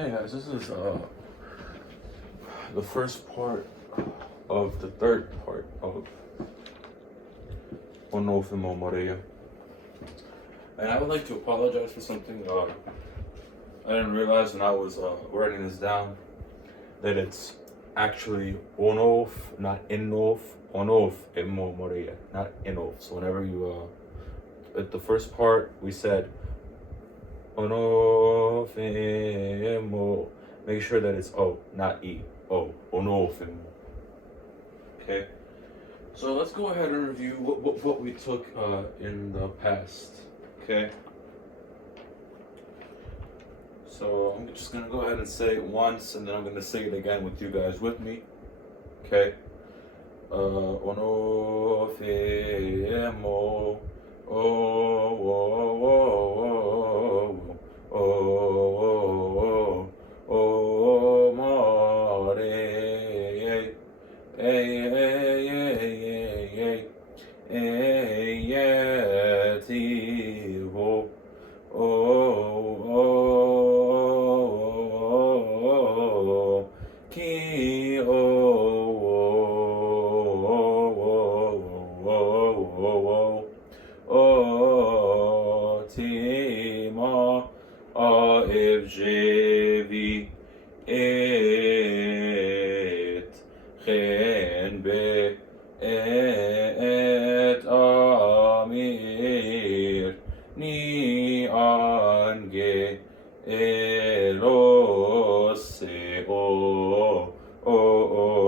Hey guys, this is the first part of the third part of Onof Emo Maria. And I would like to apologize for something I didn't realize when I was writing this down, that it's actually Onof, not Enof. Onof Emo Maria, not Enof. So whenever you at the first part we said Onof Emo, make sure that it's O, not E. O, Onof Emo. Okay? So let's go ahead and review what we took in the past. Okay? So I'm just gonna go ahead and say it once, and then I'm gonna say it again with you guys with me. Okay? Onof Emo. Oh, oh, oh, oh, oh, oh, oh, Maria, Tivo, oh, Ki, oh, Tima, if Jevi, et, chen be, et amir, ni ange, elos, seos, oh,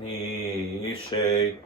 ni she,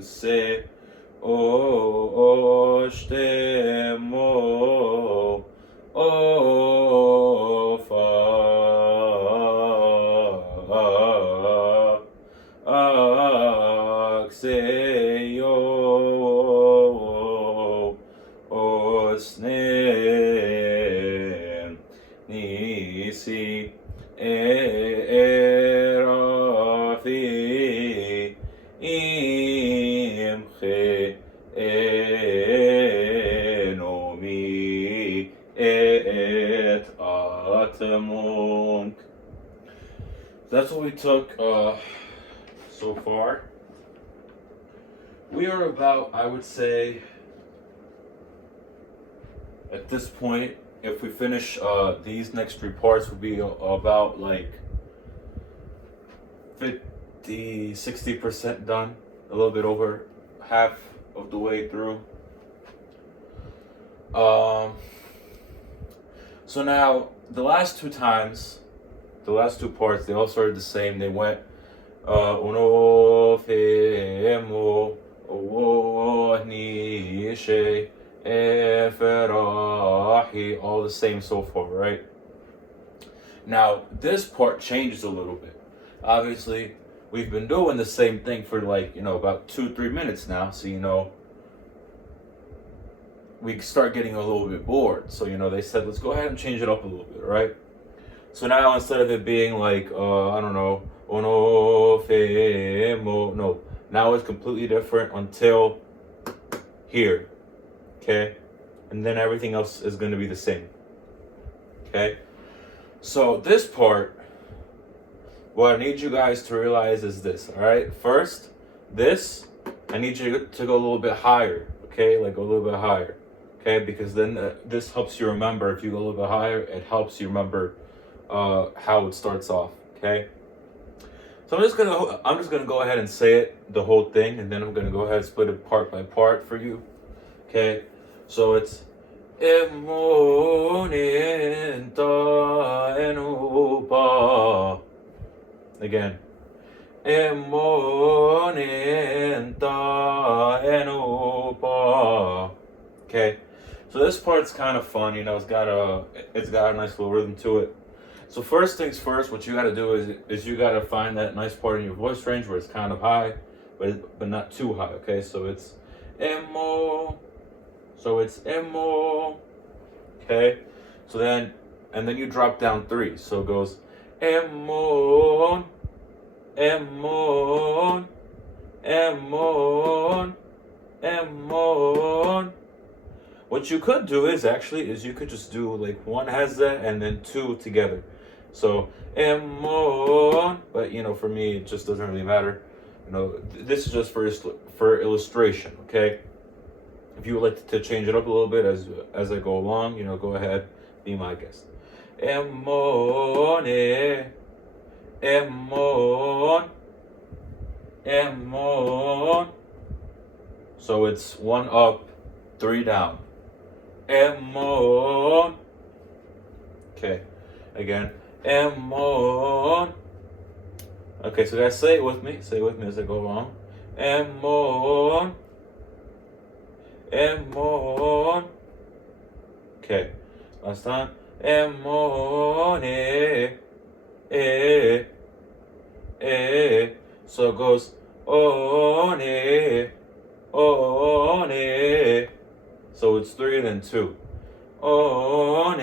se o shtemo o fa akseyo osne nisi erafi imche enomi et atemunk. That's what we took so far. We are about, I would say, at this point, if we finish these next three parts, would be about like 50-60% done, a little bit over half of the way through. So now the last two times, the last two parts, they all started the same. They went Onof Emo, Nishe, Eferahi, all the same so far, right? Now this part changes a little bit. Obviously, we've been doing the same thing for like, about 2-3 minutes now. So, we start getting a little bit bored. So, they said, let's go ahead and change it up a little bit, right? So now instead of it being like, I don't know, Onof Emo, no. Now it's completely different until here, okay? And then everything else is going to be the same, okay? So this part, what I need you guys to realize is this, all right? First, this, I need you to go a little bit higher, okay? Like a little bit higher, okay? Because then this helps you remember. If you go a little bit higher, it helps you remember how it starts off, okay? So I'm just gonna go ahead and say it, the whole thing, and then I'm gonna go ahead and split it part by part for you, okay? So it's Emoninta enupa. Again. Emoninta enupa. Okay. So this part's kind of fun, it's got a nice little rhythm to it. So first things first, what you got to do is you got to find that nice part in your voice range where it's kind of high, but not too high. Okay, so it's emo. So it's emo. Okay. So then, and then you drop down 3. So it goes emon, emon, emon, emon. What you could do is you could just do like one has that and then 2 together. So emon, but for me it just doesn't really matter. This is just for illustration, okay? If you would like to change it up a little bit as I go along, go ahead, be my guest. Emone, emon, emon. So it's 1 up, 3 down. Emon. Okay, again. Emon. Okay, so guys, say it with me. Say it with me as I go along. Emon. Emon. Okay, last time. Emon. So it goes on. On. So it's 3 and then 2. On.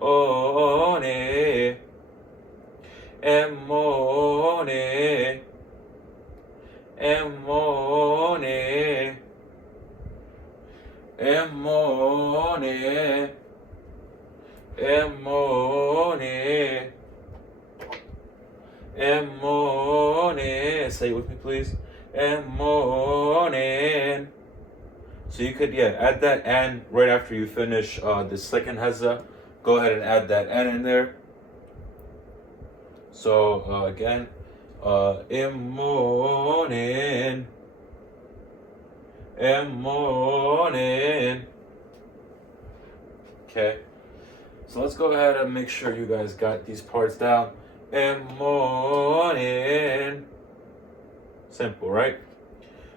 On. Emone, emone, emone, emone, emone. Say it with me, please. Emone. So you could, add that N right after you finish the second hezza. Go ahead and add that N in there. So again, morning, morning. Okay, so let's go ahead and make sure you guys got these parts down. Morning. Simple, right?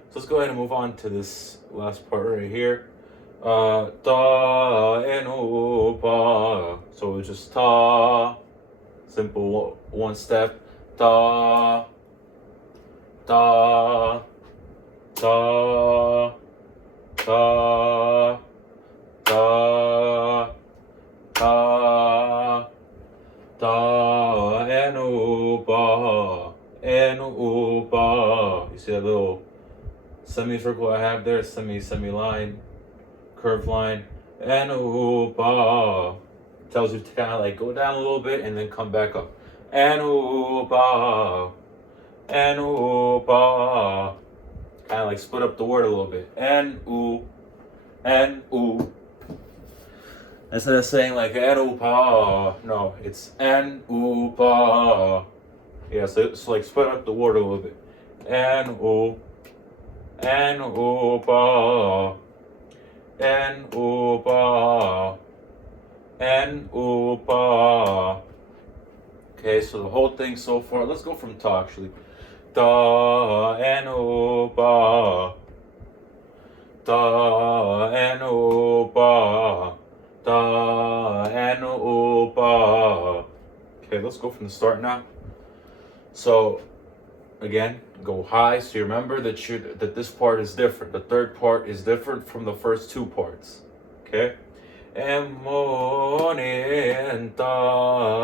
So let's go ahead and move on to this last part right here. Ta and pa. So it's just ta. Simple one step. Ta, ta, ta, ta, ta, ta, ta, and upa, and upa. You see that little semicircle I have there? Semi line, curved line, and upa. Tells you to kind of like go down a little bit and then come back up. Anupa, anupa. Kind of like split up the word a little bit. Anu. Instead of saying like anupa, no, it's anupa. Yeah, so like split up the word a little bit. Anupa, anupa. And upa. Okay, so the whole thing so far. Let's go from ta actually. Ta and upa. Ta and upa. Ta and upa. Okay, let's go from the start now. So again, go high. So you remember that this part is different. The third part is different from the first 2 parts. Okay. Emonenta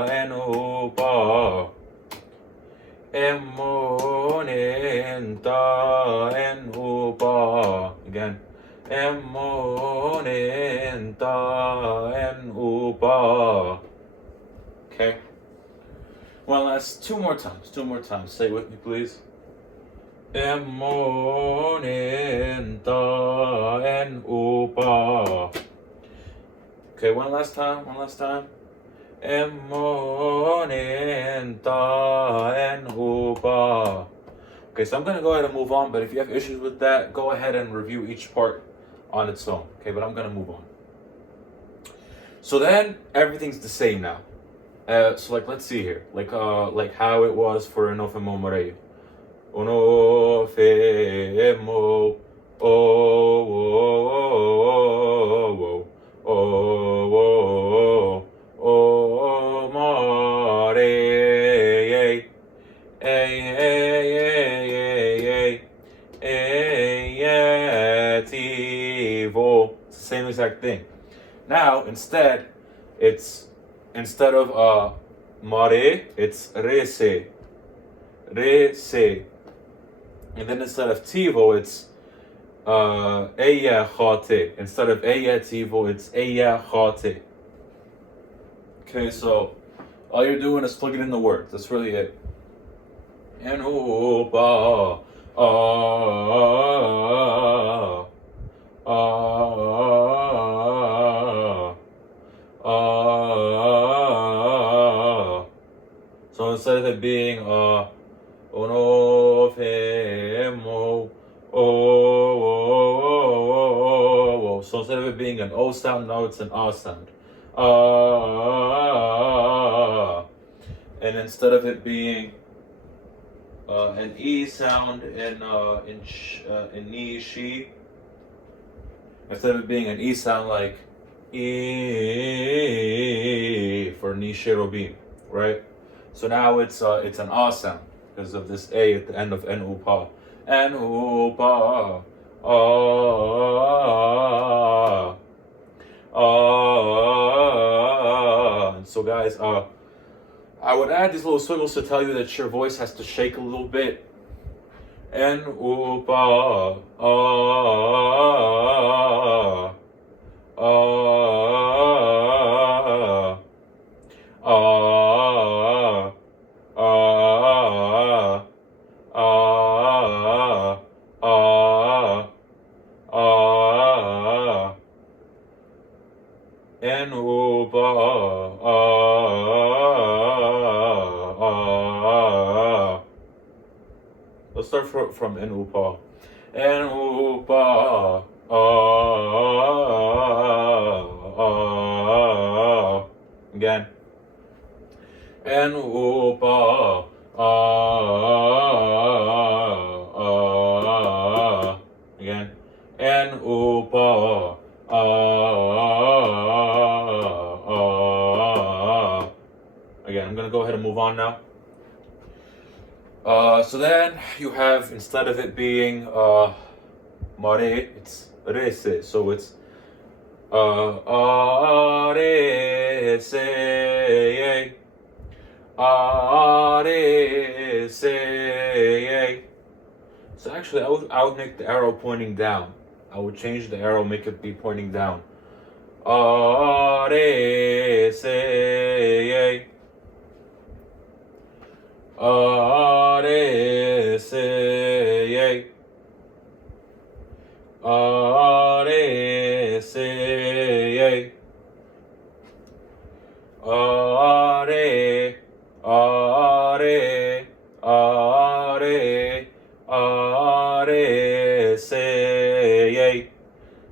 enupa, emonenta enupa. Again, emonenta enupa. Okay. One last, 2 more times. 2 more times. Say it with me, please. Emonenta enupa. Okay, one last time. Emonenta and upa. Okay, so I'm going to go ahead and move on, but if you have issues with that, go ahead and review each part on its own. Okay, but I'm going to move on. So then, everything's the same now. So like, let's see here. Like how it was for Onof Emo Maria. Onof Emo, oh, Maria, ay, the same exact thing. Now, instead of mare, it's rese. Rese. And then instead of tivo, it's eya chate. Instead of eya tivo, it's eya chate. Okay, so all you're doing is plugging in the words. That's really it. And ba so instead of it being Onof Emo so instead of it being an O sound, now it's an A sound. And instead of it being an E sound in ni she, instead of it being an E sound like E for ni she robim, right? So now it's an A sound because of this A at the end of en upa. En upa. And so guys, I would add these little swiggles to tell you that your voice has to shake a little bit. En upa. En let's start from en upa. En upa. Again. En upa. Again. En upa. Again, I'm gonna go ahead and move on now. So then you have, instead of it being mare, it's rese. So it's rese, rese. So actually, I would make the arrow pointing down. I would change the arrow, make it be pointing down. Rese. Areseye, areseye, are, are, are, areseye,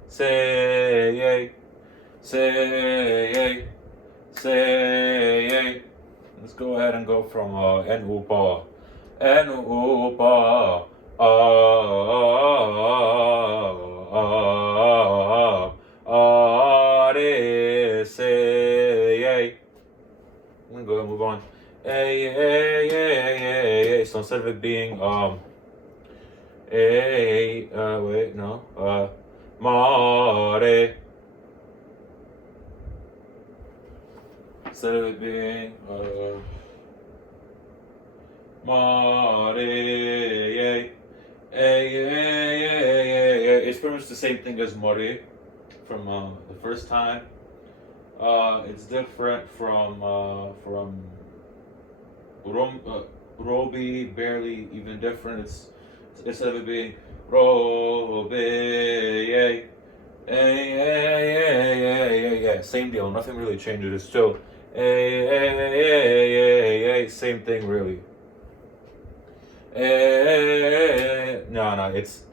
seye, seye, seye. Let's go ahead and go from en upa. En upa. Are say. I'm gonna go ahead and move on. So instead of it being wait, no. Mare. Instead of it being Mare, it's pretty much the same thing as Mare from the first time. It's different from Roby, barely even different. It's instead of it being Roby, same deal. Nothing really changes. It's still same thing really. No, it's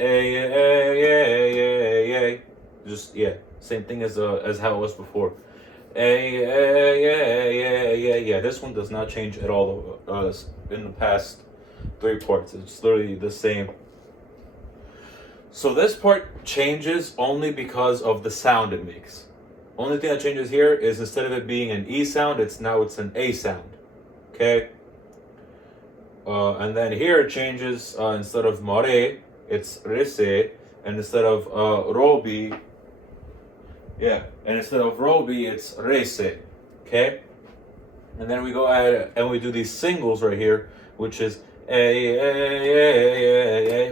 just same thing as how it was before. This one does not change at all in the past 3 parts. It's literally the same. So this part changes only because of the sound it makes. Only thing that changes here is instead of it being an E sound, it's an A sound. Okay? And then here it changes, instead of mare, it's rese, and instead of robi, Yeah, and instead of Roby, it's Rese. Okay? And then we go ahead and we do these singles right here, which is A,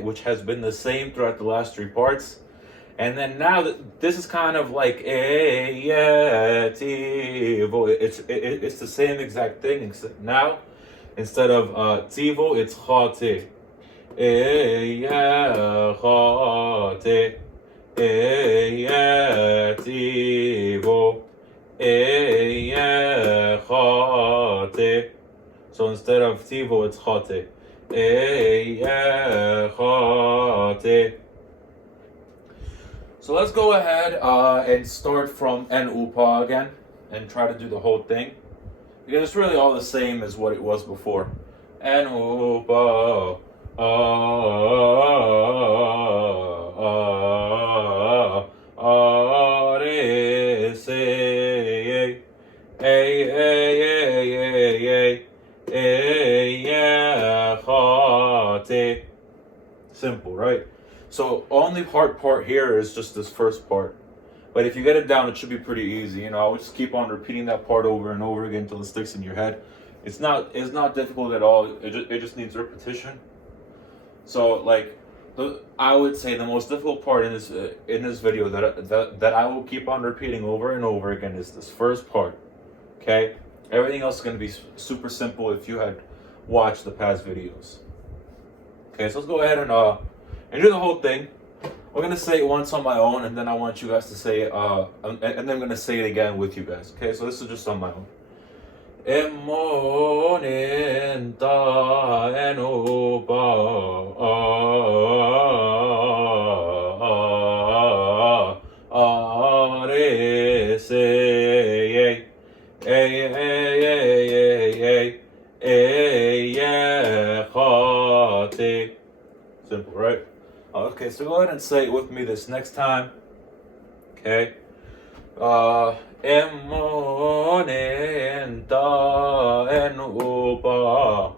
which has been the same throughout the last three parts. And then now this is kind of like Tivo. It's the same exact thing, except now instead of Tivo, it's Chate. Chate. Tivo. Chate. So instead of Tivo, it's Chate. Chate. So let's go ahead and start from En Upa again and try to do the whole thing. Because it's really all the same as what it was before. En Upa. Simple, right? So only hard part here is just this first part. But if you get it down, it should be pretty easy. You know, I would just keep on repeating that part over and over again until it sticks in your head. It's not difficult at all. It just needs repetition. So like, I would say the most difficult part in this video that I will keep on repeating over and over again is this first part. Okay, everything else is going to be super simple if you had watched the past videos. Okay, so let's go ahead and do the whole thing. We're gonna say it once on my own, and then I want you guys to say it, and then I'm gonna say it again with you guys. Okay, so this is just on my own. Emonenta enoba simple, right? Okay, so go ahead and say it with me this next time. Okay. Emonenta enupa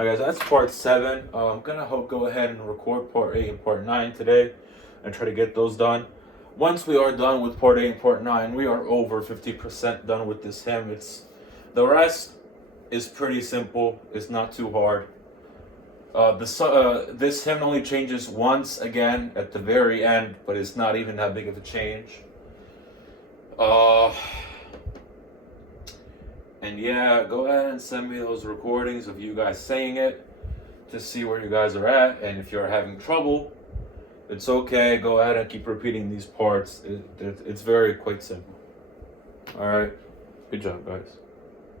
Okay, so that's part 7. I'm gonna go ahead and record part 8 and part 9 today and try to get those done. Once we are done with part 8 and part 9, we are over 50% done with this hymn. The rest is pretty simple. It's not too hard. This hymn only changes once again at the very end, but it's not even that big of a change. And yeah, go ahead and send me those recordings of you guys saying it to see where you guys are at. And if you're having trouble, it's okay. Go ahead and keep repeating these parts. It's very quite simple. All right. Good job, guys.